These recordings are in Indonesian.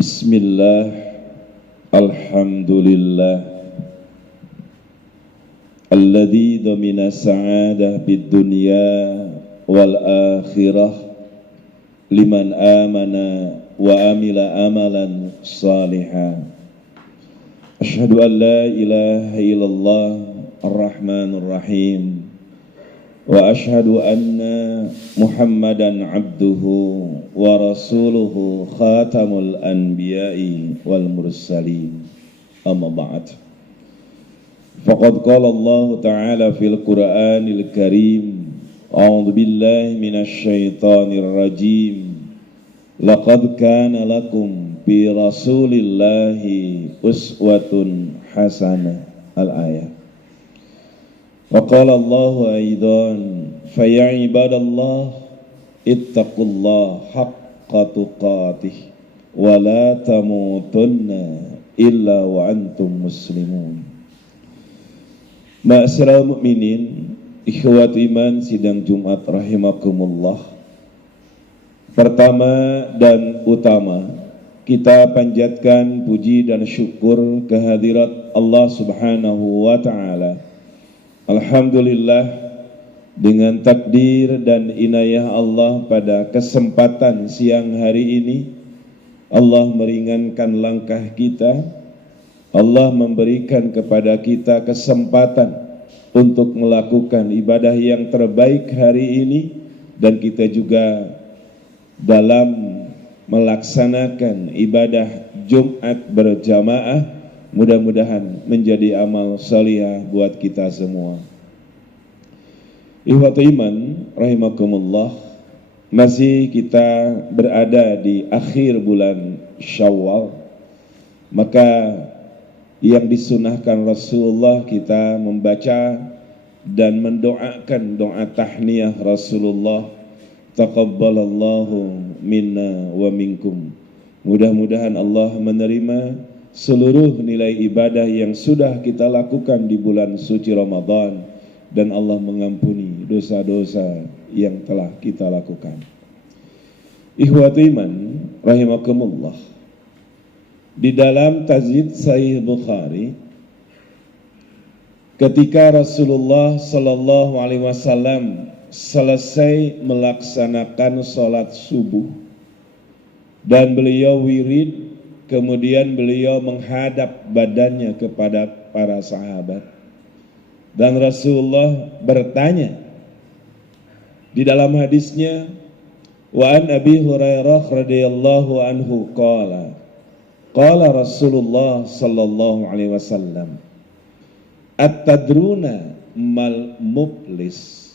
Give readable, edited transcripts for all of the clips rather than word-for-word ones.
Bismillah, alhamdulillah, alladzi domina sa'adah bid dunya wal akhirah liman amana wa amila amalan salihan. Asyhadu an la ilaha illallah ar-rahmanur rahim wa asyhadu anna Muhammadan abduhu wa rasuluhu khatamul anbiya'i wal mursalin. Amma ba'd. Faqad qala Allah ta'ala fil Qur'anil Karim, a'udzu billahi minasy syaithanir rajim. Laqad kana lakum fi rasulillahi uswatun hasanah. Al-ayat. Wa qala Allahu aidan fa ya ibadallah ittaqullaha haqqa tuqatih wa la tamutunna illa wa antum muslimun. Ma'asyiral mu'minin, ikhwat iman sidang Jumat rahimakumullah. Pertama dan utama, kita panjatkan puji dan syukur kehadirat Allah Subhanahu wa ta'ala. Alhamdulillah, dengan takdir dan inayah Allah pada kesempatan siang hari ini, Allah meringankan langkah kita. Allah memberikan kepada kita kesempatan untuk melakukan ibadah yang terbaik hari ini, dan kita juga dalam melaksanakan ibadah Jumat berjamaah mudah-mudahan menjadi amal salihah buat kita semua. Ikhwatu iman rahimakumullah, masih kita berada di akhir bulan Syawal, maka yang disunahkan Rasulullah kita membaca dan mendoakan doa tahniyah Rasulullah, taqabbalallahu minna wa minkum. Mudah-mudahan Allah menerima seluruh nilai ibadah yang sudah kita lakukan di bulan suci Ramadan, dan Allah mengampuni dosa-dosa yang telah kita lakukan. Ikhwatu iman rahimakumullah, di dalam Tajdid Sahih Bukhari, ketika Rasulullah sallallahu alaihi wasallam selesai melaksanakan sholat subuh dan beliau wirid, kemudian beliau menghadap badannya kepada para sahabat, dan Rasulullah bertanya di dalam hadisnya, wa an Abi Hurairah radhiyallahu anhu qala Rasulullah sallallahu alaihi wasallam, at-tadruna mal muflis.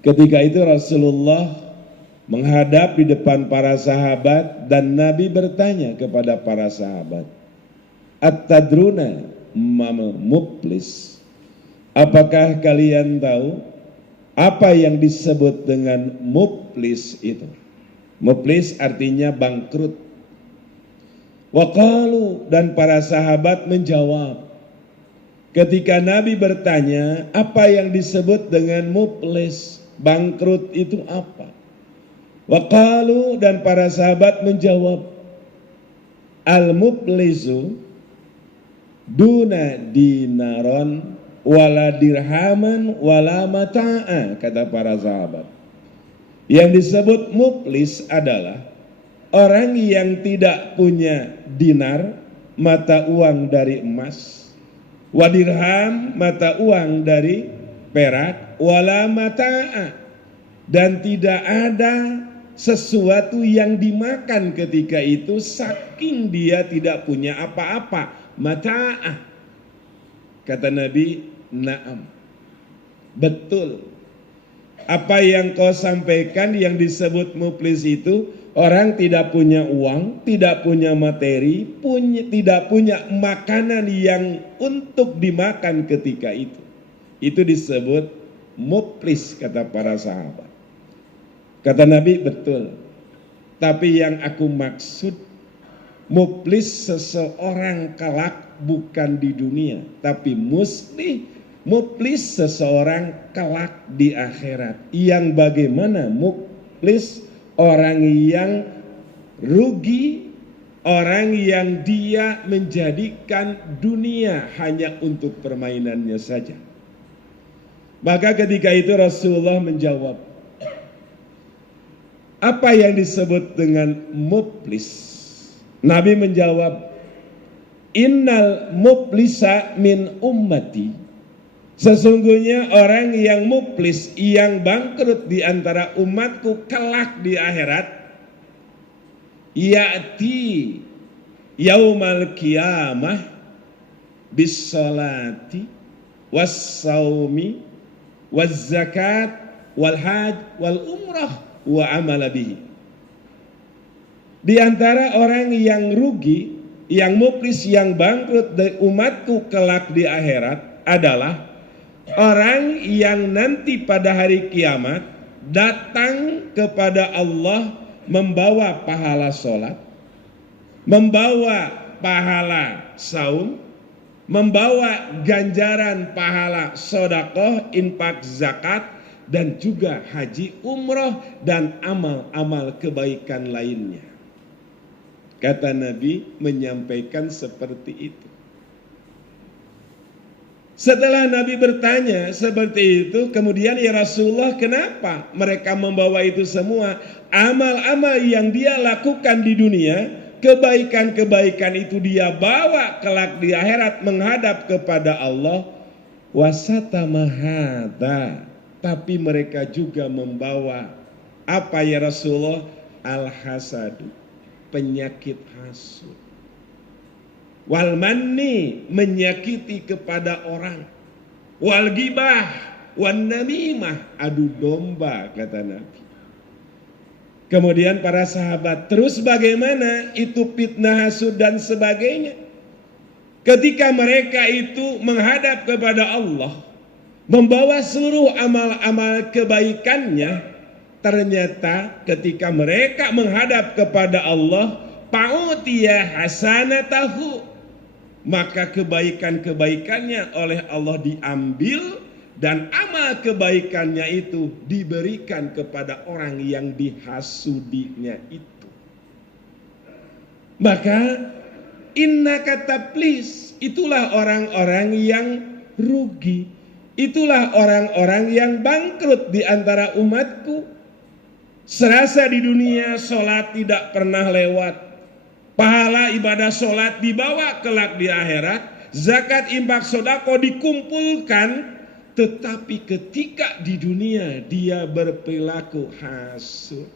Ketika itu Rasulullah menghadap di depan para sahabat, dan Nabi bertanya kepada para sahabat, at-tadruna mal muflis, apakah kalian tahu apa yang disebut dengan muflis itu? Muflis artinya bangkrut. Waqalu, dan para sahabat menjawab ketika Nabi bertanya apa yang disebut dengan muflis, bangkrut itu apa? Waqalu, dan para sahabat menjawab, al-muflisu duna dinaron wala dirhaman wala mata'a. Kata para sahabat, yang disebut muflis adalah orang yang tidak punya dinar, mata uang dari emas, wadirham, mata uang dari perak, wala mata'a, dan tidak ada sesuatu yang dimakan ketika itu, saking dia tidak punya apa-apa. Mata'ah. Kata Nabi, na'am, betul. Apa yang kau sampaikan yang disebut muflis itu, orang tidak punya uang, tidak punya materi, tidak punya makanan yang untuk dimakan ketika itu. Itu disebut muflis, kata para sahabat. Kata Nabi, betul. Tapi yang aku maksud, muflis seseorang kelak bukan di dunia, tapi muflis seseorang kelak di akhirat. Yang bagaimana muflis? Orang yang rugi, orang yang dia menjadikan dunia hanya untuk permainannya saja. Maka ketika itu Rasulullah menjawab, apa yang disebut dengan muflis? Nabi menjawab, innal muflisa min ummati. Sesungguhnya orang yang muflis, yang bangkrut di antara umatku kelak di akhirat, ya'ti yaumal qiyamah bis salati was saumi waz zakat wal haj wal umrah wa amala bihi. Di antara orang yang rugi, yang muflis, yang bangkrut dari umatku kelak di akhirat adalah orang yang nanti pada hari kiamat datang kepada Allah membawa pahala sholat, membawa pahala saum, membawa ganjaran pahala sedekah, infak, zakat, dan juga haji, umroh, dan amal-amal kebaikan lainnya. Kata Nabi menyampaikan seperti itu. Setelah Nabi bertanya seperti itu, kemudian ya Rasulullah, kenapa mereka membawa itu semua? Amal-amal yang dia lakukan di dunia, kebaikan-kebaikan itu dia bawa kelak di akhirat menghadap kepada Allah. Wasatamahada, tapi mereka juga membawa apa ya Rasulullah? Al-hasadu, penyakit hasud. Wal manni, menyakiti kepada orang. Wal gibah, wan namimah, adu domba, kata Nabi. Kemudian para sahabat, terus bagaimana itu fitnah, hasud dan sebagainya? Ketika mereka itu menghadap kepada Allah, membawa seluruh amal-amal kebaikannya, ternyata ketika mereka menghadap kepada Allah, fa'utiya hasanatahu, maka kebaikan-kebaikannya oleh Allah diambil dan amal kebaikannya itu diberikan kepada orang yang dihasudinya itu. Maka inna kata please, itulah orang-orang yang rugi, itulah orang-orang yang bangkrut di antara umatku. Serasa di dunia sholat tidak pernah lewat, pahala ibadah sholat dibawa kelak di akhirat, zakat, infak, sedekah dikumpulkan, tetapi ketika di dunia dia berperilaku hasud,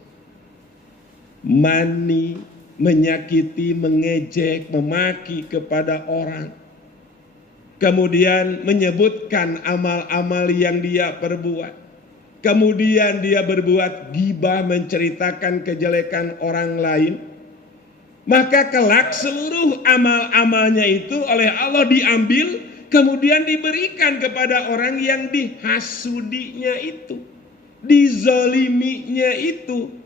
mani, menyakiti, mengejek, memaki kepada orang, kemudian menyebutkan amal-amal yang dia perbuat, kemudian dia berbuat ghibah, menceritakan kejelekan orang lain, maka kelak seluruh amal-amalnya itu oleh Allah diambil, kemudian diberikan kepada orang yang dihasudinya itu, dizoliminya itu.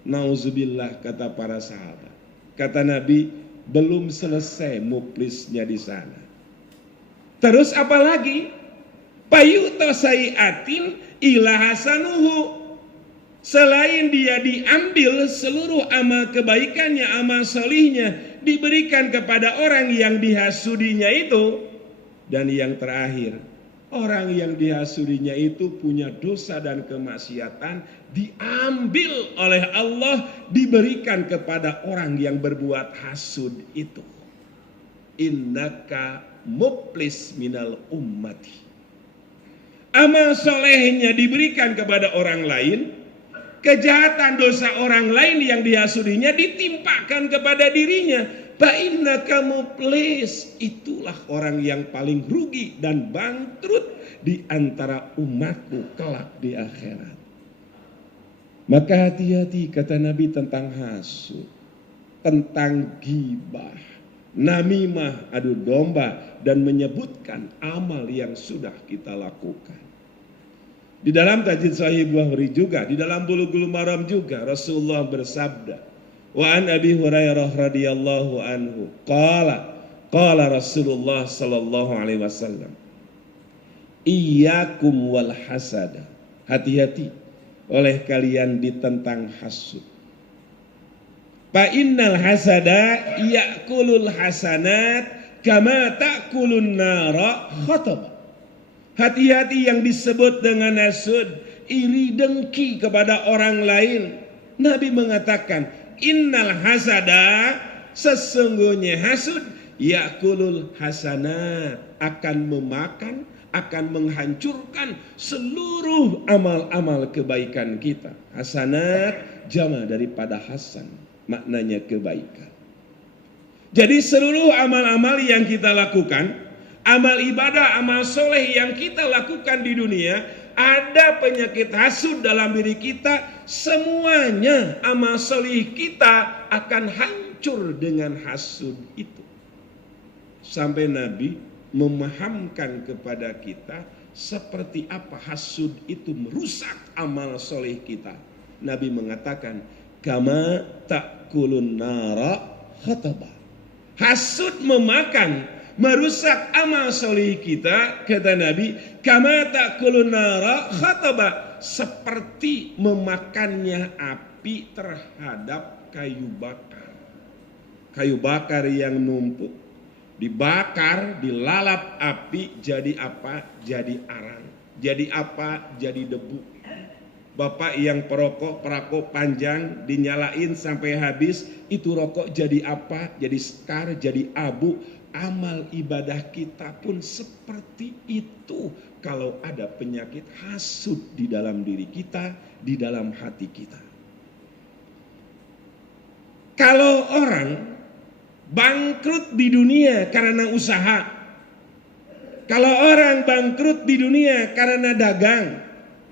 Nauzubillah, kata para sahabat. Kata Nabi, belum selesai muflisnya di sana. Terus apalagi? Payuto sayiatin ila hasanuhu. Selain dia diambil seluruh amal kebaikannya, amal solihnya, diberikan kepada orang yang dihasudinya itu. Dan yang terakhir, orang yang dihasudinya itu punya dosa dan kemaksiatan, diambil oleh Allah, diberikan kepada orang yang berbuat hasud itu. Innaka muflis minal ummati. Amal solehnya diberikan kepada orang lain, kejahatan dosa orang lain yang dihasudinya ditimpakan kepada dirinya. Fa'innaka muflis, itulah orang yang paling rugi dan bangkrut di antara umatku kelak di akhirat. Maka hati-hati, kata Nabi, tentang hasud, tentang ghibah, namimah, adu domba, dan menyebutkan amal yang sudah kita lakukan. Di dalam Tajid Sahih Bukhari juga, di dalam Bulughul Maram juga, Rasulullah bersabda, wa an Abi Hurairah radhiyallahu anhu qala Rasulullah sallallahu alaihi wasallam, iyyakum wal hasada, hati-hati oleh kalian ditentang hasud. Fa innal hasada ya'kulul hasanat kama ta'kulun nara khatab. Hati-hati yang disebut dengan hasud, iri dengki kepada orang lain. Nabi mengatakan, innal hasada, sesungguhnya hasud, ya'kulul hasanat, akan memakan, akan menghancurkan seluruh amal-amal kebaikan kita. Hasanat jama daripada hasan, maknanya kebaikan. Jadi seluruh amal-amal yang kita lakukan, amal ibadah, amal soleh yang kita lakukan di dunia, ada penyakit hasud dalam diri kita, semuanya amal soleh kita akan hancur dengan hasud itu. Sampai Nabi memahamkan kepada kita seperti apa hasud itu merusak amal soleh kita. Nabi mengatakan, kama ta'kulun nara khataba. Hasud memakan, merusak amal soleh kita, kata Nabi, kama ta'kulun nara khataba, seperti memakannya api terhadap kayu bakar. Kayu bakar yang numpuk, dibakar, dilalap api, jadi apa? Jadi arang. Jadi apa? Jadi debu. Bapak yang perokok panjang, dinyalain sampai habis, itu rokok jadi apa? Jadi sekar, jadi abu. Amal ibadah kita pun seperti itu. Kalau ada penyakit hasud di dalam diri kita, di dalam hati kita. Kalau orang bangkrut di dunia karena usaha, kalau orang bangkrut di dunia karena dagang,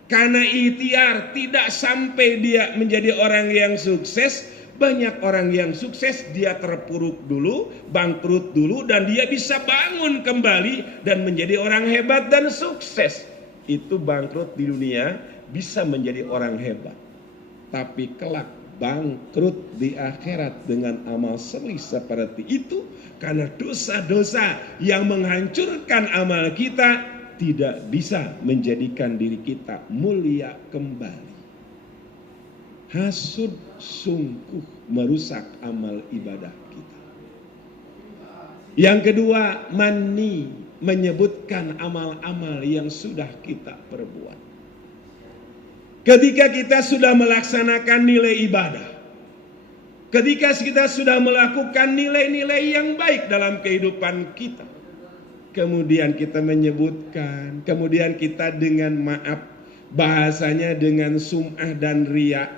karena ikhtiar, tidak sampai dia menjadi orang yang sukses. Banyak orang yang sukses, dia terpuruk dulu, bangkrut dulu, dan dia bisa bangun kembali dan menjadi orang hebat dan sukses. Itu bangkrut di dunia, bisa menjadi orang hebat. Tapi kelak bangkrut di akhirat dengan amal soleh seperti itu, karena dosa-dosa yang menghancurkan amal kita tidak bisa menjadikan diri kita mulia kembali. Hasud sungguh merusak amal ibadah kita. Yang kedua, mani, menyebutkan amal-amal yang sudah kita perbuat. Ketika kita sudah melaksanakan nilai ibadah, ketika kita sudah melakukan nilai-nilai yang baik dalam kehidupan kita, kemudian kita menyebutkan, kemudian kita dengan maaf, bahasanya dengan sum'ah dan riya,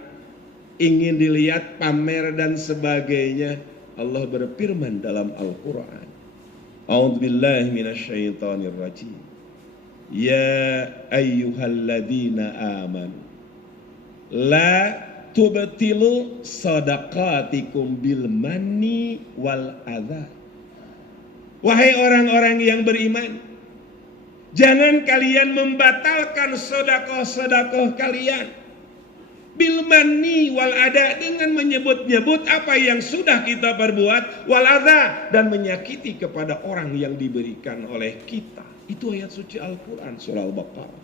ingin dilihat, pamer dan sebagainya. Allah berfirman dalam Al-Quran, A'udzubillahi minasyaitonirrajim, ya ayyuhalladzina amanu la tubtilu sadaqatikum bil manni wal adha. Wahai orang-orang yang beriman, jangan kalian membatalkan sedekah-sedekah kalian bil manni wal adha, dengan menyebut-nyebut apa yang sudah kita perbuat, wal adha, dan menyakiti kepada orang yang diberikan oleh kita. Itu ayat suci Al-Quran surah Al-Baqarah.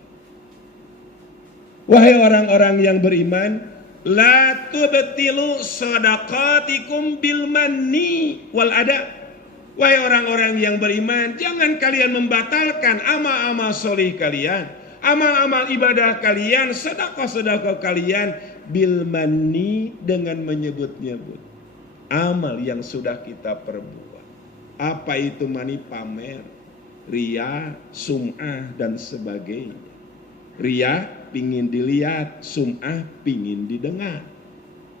Wahai orang-orang yang beriman, la tubtilu sadaqatikum bil manni wal adha. Wahai orang-orang yang beriman, jangan kalian membatalkan amal-amal soleh kalian, amal-amal ibadah kalian, sedekah-sedekah kalian, bil manni, dengan menyebut-nyebut amal yang sudah kita perbuat. Apa itu mani? Pamer, riya, sum'ah dan sebagainya. Riya pingin dilihat, sum'ah pingin didengar.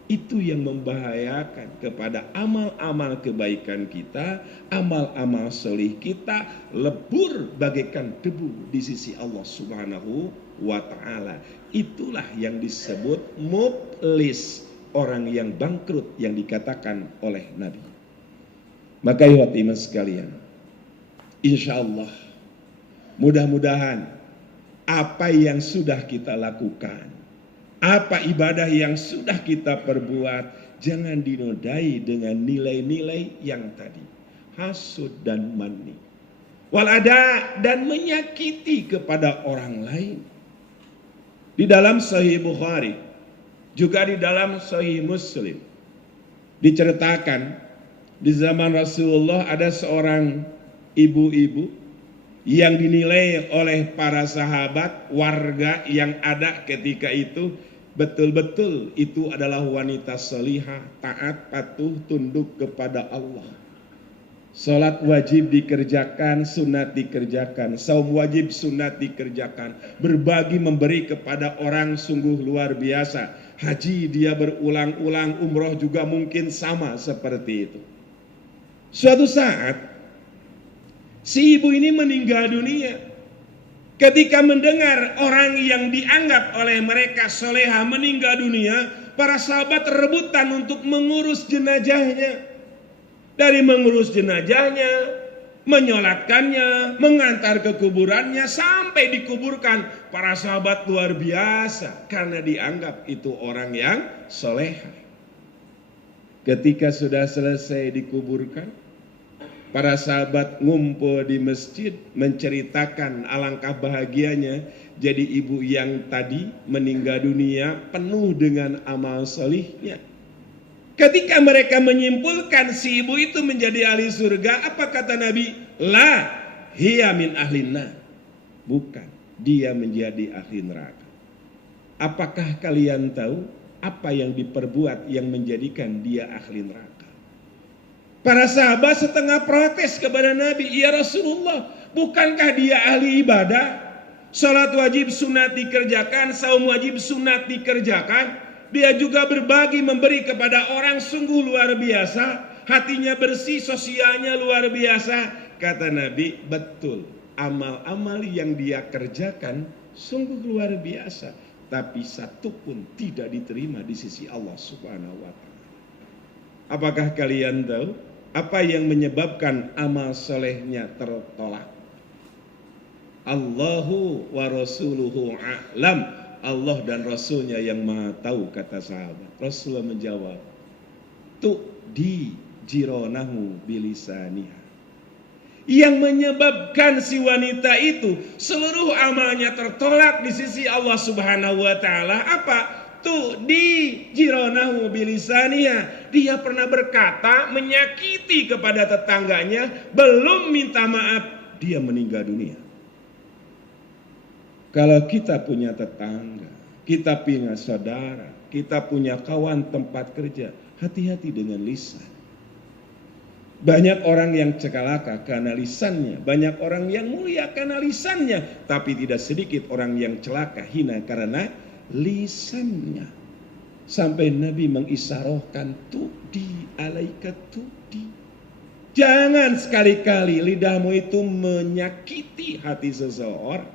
Itu yang membahayakan kepada amal-amal kebaikan kita, amal-amal soleh kita lebur bagaikan debu di sisi Allah Subhanahu wa ta'ala. Itulah yang disebut muflis, orang yang bangkrut yang dikatakan oleh Nabi. Maka ikhwati iman sekalian, insya Allah mudah-mudahan apa yang sudah kita lakukan, apa ibadah yang sudah kita perbuat, jangan dinodai dengan nilai-nilai yang tadi, hasud dan mani, wal ada, dan menyakiti kepada orang lain. Di dalam Sahih Bukhari, juga di dalam Sahih Muslim, Diceritakan di zaman Rasulullah ada seorang ibu-ibu yang dinilai oleh para sahabat, warga yang ada ketika itu, betul-betul itu adalah wanita salihah, taat, patuh, tunduk kepada Allah. Salat wajib dikerjakan, sunat dikerjakan, saum wajib, sunat dikerjakan, berbagi memberi kepada orang sungguh luar biasa. Haji dia berulang-ulang, umroh juga mungkin sama seperti itu. Suatu saat si ibu ini meninggal dunia. Ketika mendengar orang yang dianggap oleh mereka soleha meninggal dunia, para sahabat rebutan untuk mengurus jenazahnya. Dari mengurus jenazahnya, menyolatkannya, mengantar ke kuburannya, sampai dikuburkan. Para sahabat luar biasa karena dianggap itu orang yang soleha. Ketika sudah selesai dikuburkan, para sahabat ngumpul di masjid menceritakan alangkah bahagianya jadi ibu yang tadi meninggal dunia penuh dengan amal solihnya. Ketika mereka menyimpulkan si ibu itu menjadi ahli surga, apa kata Nabi? La hiya min ahlinna. Bukan, dia menjadi ahli neraka. Apakah kalian tahu apa yang diperbuat yang menjadikan dia ahli neraka? Para sahabat setengah protes kepada Nabi, ya Rasulullah, bukankah dia ahli ibadah? Salat wajib sunat dikerjakan, saum wajib sunat dikerjakan. Dia juga berbagi memberi kepada orang sungguh luar biasa. Hatinya bersih, sosialnya luar biasa. Kata Nabi, betul, amal-amal yang dia kerjakan sungguh luar biasa. Tapi satu pun tidak diterima di sisi Allah Subhanahu wa ta'ala. Apakah kalian tahu apa yang menyebabkan amal solehnya tertolak? Allahu wa rasuluhu a'lam. Allah dan Rasulnya yang maha tahu, kata sahabat. Rasulullah menjawab, tu'di jironahu bilisaniha. Yang menyebabkan si wanita itu seluruh amalnya tertolak di sisi Allah Subhanahu wa ta'ala apa? Tu'di jironahu bilisaniha. Dia pernah berkata menyakiti kepada tetangganya, belum minta maaf dia meninggal dunia. Kalau kita punya tetangga, kita punya saudara, kita punya kawan tempat kerja, hati-hati dengan lisan. Banyak orang yang celaka karena lisannya, banyak orang yang mulia karena lisannya, tapi tidak sedikit orang yang celaka, hina karena lisannya. Sampai Nabi mengisyarohkan tudi alaika tudi. Jangan sekali-kali lidahmu itu menyakiti hati seseorang.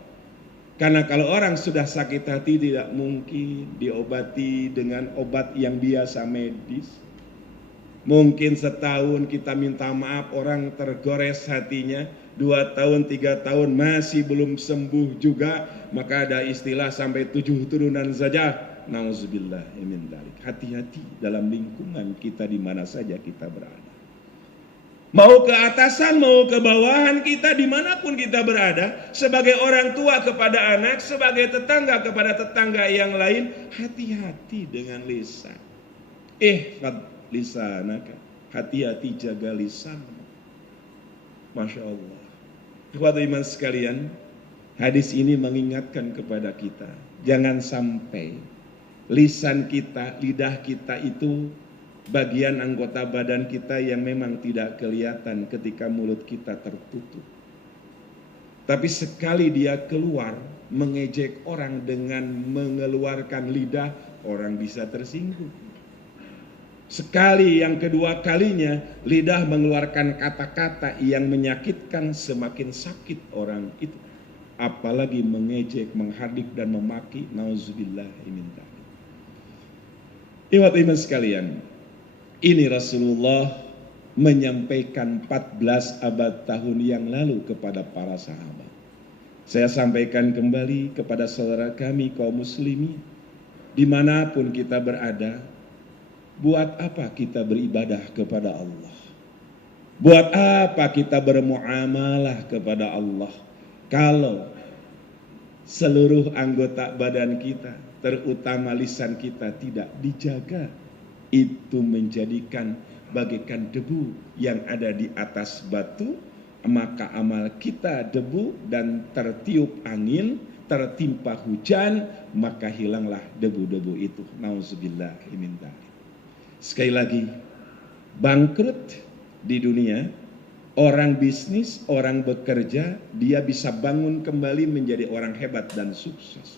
Karena kalau orang sudah sakit hati tidak mungkin diobati dengan obat yang biasa medis. Mungkin setahun kita minta maaf orang tergores hatinya, 2 tahun 3 tahun masih belum sembuh juga, maka ada istilah sampai 7 turunan saja. Nauzubillah min dzalik. Hati-hati dalam lingkungan kita di mana saja kita berada. Mau ke atasan, mau ke bawahan kita, dimanapun kita berada, sebagai orang tua kepada anak, sebagai tetangga kepada tetangga yang lain, hati-hati dengan lisan. Ihfad lisanaka, hati-hati jaga lisan. Masya Allah. Kepada iman sekalian, hadis ini mengingatkan kepada kita, jangan sampai lisan kita, lidah kita itu bagian anggota badan kita yang memang tidak kelihatan ketika mulut kita tertutup. Tapi sekali dia keluar mengejek orang dengan mengeluarkan lidah, orang bisa tersinggung. Sekali yang kedua kalinya lidah mengeluarkan kata-kata yang menyakitkan, semakin sakit orang itu. Apalagi mengejek, menghardik dan memaki, nauzubillah min dzalik. Iman sekalian, ini Rasulullah menyampaikan 14 abad tahun yang lalu kepada para sahabat. Saya sampaikan kembali kepada saudara kami kaum muslimin, dimanapun kita berada, buat apa kita beribadah kepada Allah? Buat apa kita bermuamalah kepada Allah? Kalau seluruh anggota badan kita, terutama lisan kita tidak dijaga. itu menjadikan bagaikan debu yang ada di atas batu, maka amal kita debu dan tertiup angin, tertimpa hujan, maka hilanglah debu-debu itu. Nauzubillah min dzalik. Sekali lagi, bangkrut di dunia, orang bisnis, orang bekerja, dia bisa bangun kembali menjadi orang hebat dan sukses.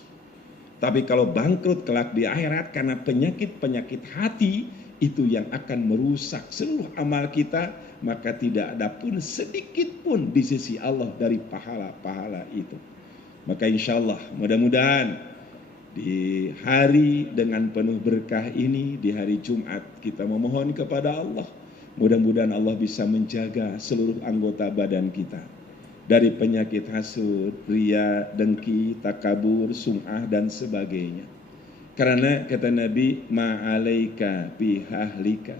Tapi kalau bangkrut kelak di akhirat karena penyakit-penyakit hati, itu yang akan merusak seluruh amal kita, maka tidak ada pun sedikit pun di sisi Allah dari pahala-pahala itu. Maka insya Allah mudah-mudahan di hari dengan penuh berkah ini, di hari Jumat, kita memohon kepada Allah, mudah-mudahan Allah bisa menjaga seluruh anggota badan kita dari penyakit hasud, riya, dengki, takabur, sum'ah dan sebagainya. Karena kata Nabi, ma'alaika bihahlika.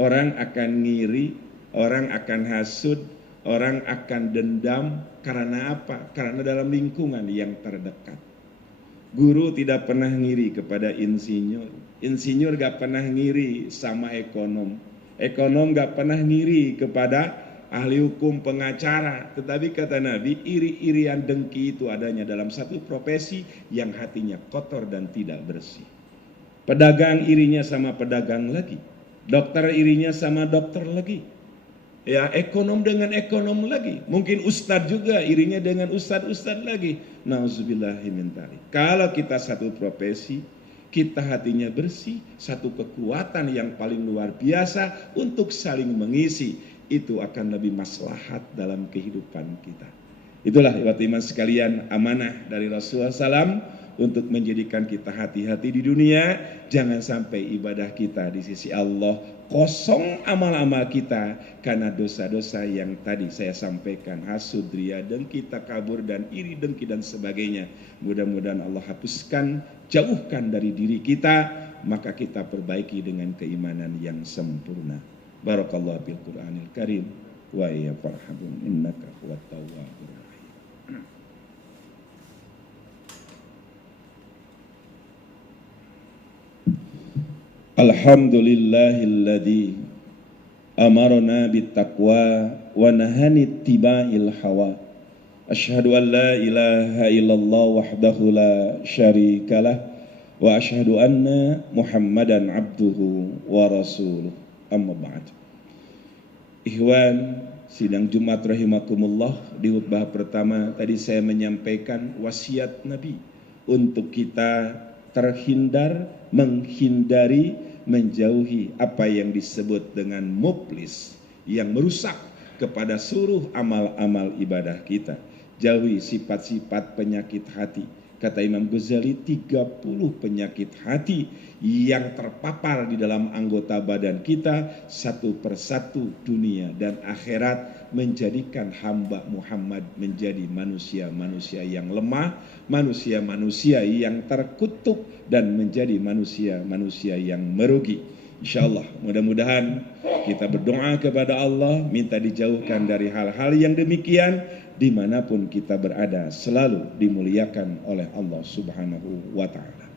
Orang akan ngiri, orang akan hasud, orang akan dendam. Karena apa? Karena dalam lingkungan yang terdekat. Guru tidak pernah ngiri kepada insinyur. Insinyur gak pernah ngiri sama ekonom. Ekonom gak pernah ngiri kepada ahli hukum, pengacara. Tetapi kata Nabi, iri-irian dengki itu adanya dalam satu profesi yang hatinya kotor dan tidak bersih. Pedagang irinya sama pedagang lagi, dokter irinya sama dokter lagi, ya ekonom dengan ekonom lagi, mungkin ustadz juga irinya dengan ustadz lagi. Nauzubillahi min dzalik. Kalau kita satu profesi, kita hatinya bersih, satu kekuatan yang paling luar biasa untuk saling mengisi, itu akan lebih maslahat dalam kehidupan kita. Itulah ikhwat iman sekalian, amanah dari Rasulullah SAW untuk menjadikan kita hati-hati di dunia. Jangan sampai ibadah kita di sisi Allah kosong amal-amal kita karena dosa-dosa yang tadi saya sampaikan, hasud, riya, dengki, takabur dan iri, dengki dan sebagainya. Mudah-mudahan Allah hapuskan, jauhkan dari diri kita, maka kita perbaiki dengan keimanan yang sempurna. Barakallahu bil Qur'anil Karim wa ya farhabun innaka huwat tawwabur rahim. Alhamdulillahilladzi amarna bittaqwa wa nahani ittiba'il hawa. Asyhadu an la ilaha illallah wahdahu la syarikalah wa asyhadu anna Muhammadan abduhu wa rasuluh. Amma ba'd. Ikhwan, sidang Jumat rahimakumullah, di khutbah pertama tadi saya menyampaikan wasiat Nabi untuk kita terhindar, menghindari, menjauhi apa yang disebut dengan muflis yang merusak kepada seluruh amal-amal ibadah kita. Jauhi sifat-sifat penyakit hati. Kata Imam Ghazali, 30 penyakit hati yang terpapar di dalam anggota badan kita, satu persatu dunia dan akhirat menjadikan hamba Muhammad menjadi manusia-manusia yang lemah, manusia-manusia yang terkutuk dan menjadi manusia-manusia yang merugi. InsyaAllah mudah-mudahan kita berdoa kepada Allah, minta dijauhkan dari hal-hal yang demikian, dimanapun kita berada selalu dimuliakan oleh Allah Subhanahu wa ta'ala.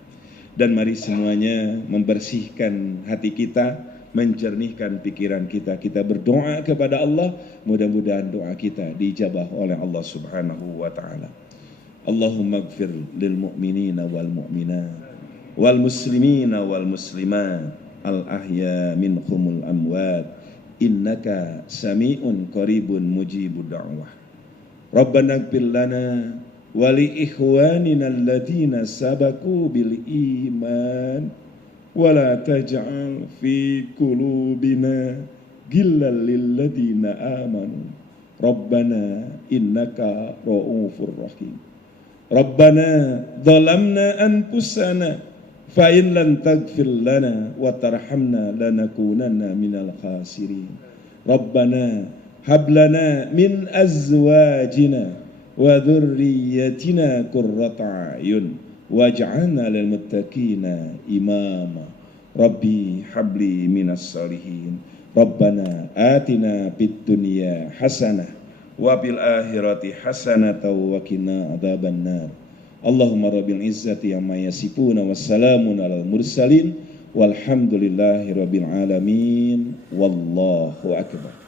Dan mari semuanya membersihkan hati kita, menjernihkan pikiran kita. Kita berdoa kepada Allah, mudah-mudahan doa kita dijabah oleh Allah Subhanahu wa ta'ala. Allahumma gfir lil mu'minina wal mu'minat wal muslimina wal muslimat al ahya minhumul amwat innaka sami'un qaribun mujibud da'wah. Rabbana ighfir lana wa li ikhwanina alladziina sabaqu bil iman wa la taj'al fi qulubina ghillan lil ladziina amanu Rabbana innaka ra'ufur rahim. Rabbana dhalamna anfusana fa in lam taghfir lana wa tarhamna lanakunanna minal khasirin. Rabbana hab lana min azwajina wa dhurriyyatina qurrata a'yun waj'alna lil muttaqina imama. Rabbi habli minas salihin. Rabbana atina fid dunya hasanah wa bil akhirati hasanatan wa qina adzabannar. Allahumma rabbil izzati amma yasifuna wassalamun alal mursalin Walhamdulillahirabbil alamin. Wallahu akbar.